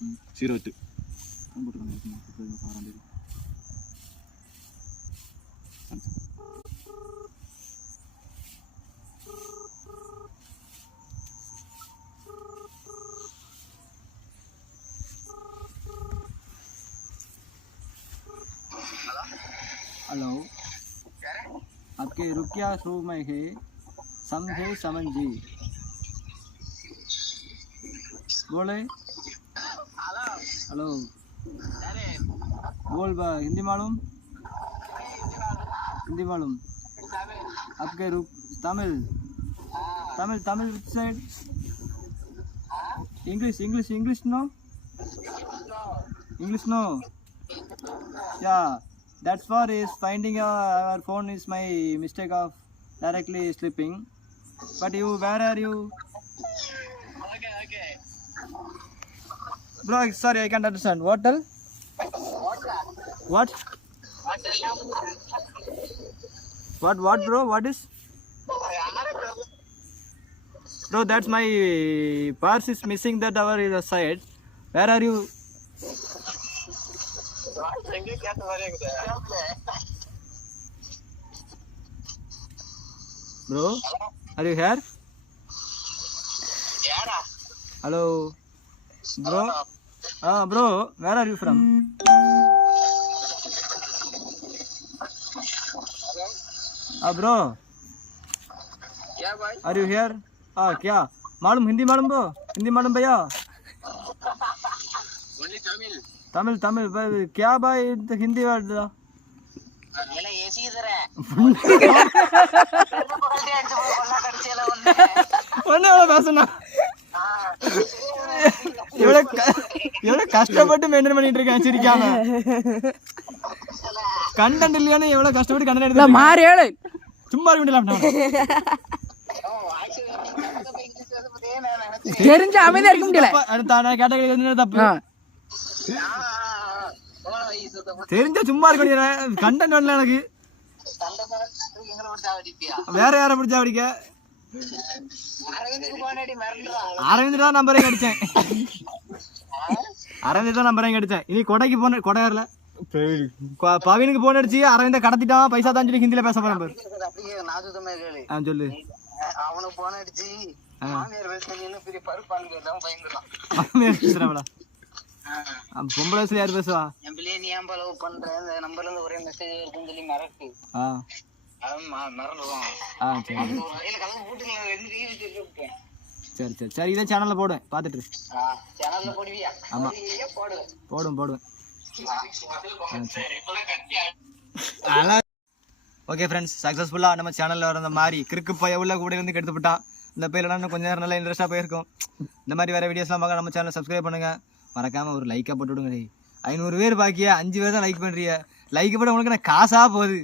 08 hello आपके रुकिया show में है समझे समन जी बोले हेलो बोल बा हिंदी मालूम आपके रुक Tamil Tamil Tamil which side English no yeah that's for is finding our phone is my mistake of directly slipping but you where are you okay bro sorry I can't understand what tell what bro what is bro that's my purse is missing that our side where are you bro are you here hello bro bro where are you from bro क्या भाई are you here क्या मालूम हिंदी मालूम भैया only Tamil भाई क्या भाई Hindi word ಎಲ್ಲ ಎಸಿ ಇದಾರೆ ஒன்னே பேசுனா எவ்வளவு கஷ்டப்பட்டு மெயின்டைன் பண்ணிட்டு இருக்கேன் சிரிக்காம கண்டென்ட் இல்லையானு எவ்வளவு கஷ்டப்பட்டு கண்டென்ட் எடுத்து மாறி ஏழு சும்மா இருக்க முடியல தெரிஞ்ச அமைதியா இருக்க முடியல கேட்டகரி தப்பு தெரிஞ்ச சும்மா இருக்க முடியல கண்டென்ட் வரல எனக்கு வேற யாரை பிடிச்சா பிடிக்க அரவிந்த் தான் நம்பரையும் அடிச்சேன் இனி கொடைக்கு போன கொடை வரல பவினுக்கு போன் அடிச்சு அரவிந்த கடத்திட்டான் பைசா தான் சொல்லி ஹிந்தியில பேச போறேன் சொல்லு அவனுக்கு போன் அடிச்சு பொம்பளை வயசுல யாரு பேசுவா என் பிள்ளைய நீ ஏன் லவ் பண்ற இந்த நம்பர்ல இருந்து ஒரே மெசேஜ் இருக்குன்னு சொல்லி மிரட்டு சரி இதான் சேனல்ல போடுவேன் பாத்துட்டு சேனல்ல போடுவியா ஆமா போடுவேன் ஓகே ஃப்ரெண்ட்ஸ் சக்ஸஸ்ஃபுல்லாக நம்ம சேனலில் வர இந்த மாதிரி கிறுக்கு பைய உள்ள கூட இருந்து கெடுத்துவிட்டான் இந்த பையிலலாம் இன்னும் கொஞ்சம் நேரம் நல்லா இன்ட்ரெஸ்ட்டாக போயிருக்கும் இந்த மாதிரி வேறு வீடியோஸ்லாம் பார்க்க நம்ம சேனலை சப்ஸ்கிரைப் பண்ணுங்கள் மறக்காமல் ஒரு லைக்காக போட்டு விடுங்க 500 பேர் பாக்கியா 5 பேர் தான் லைக் பண்ணுறிய லைக் போட உங்களுக்கு நான் காசாக போகுது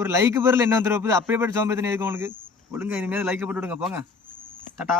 ஒரு லைக்கு பேரில் என்ன வந்துடும் அப்படியே போய்ட்டு சோம்பேறி எதுக்கு உங்களுக்கு ஒழுங்க இனிமேல் லைக் போட்டு விடுங்க போங்க டாட்டா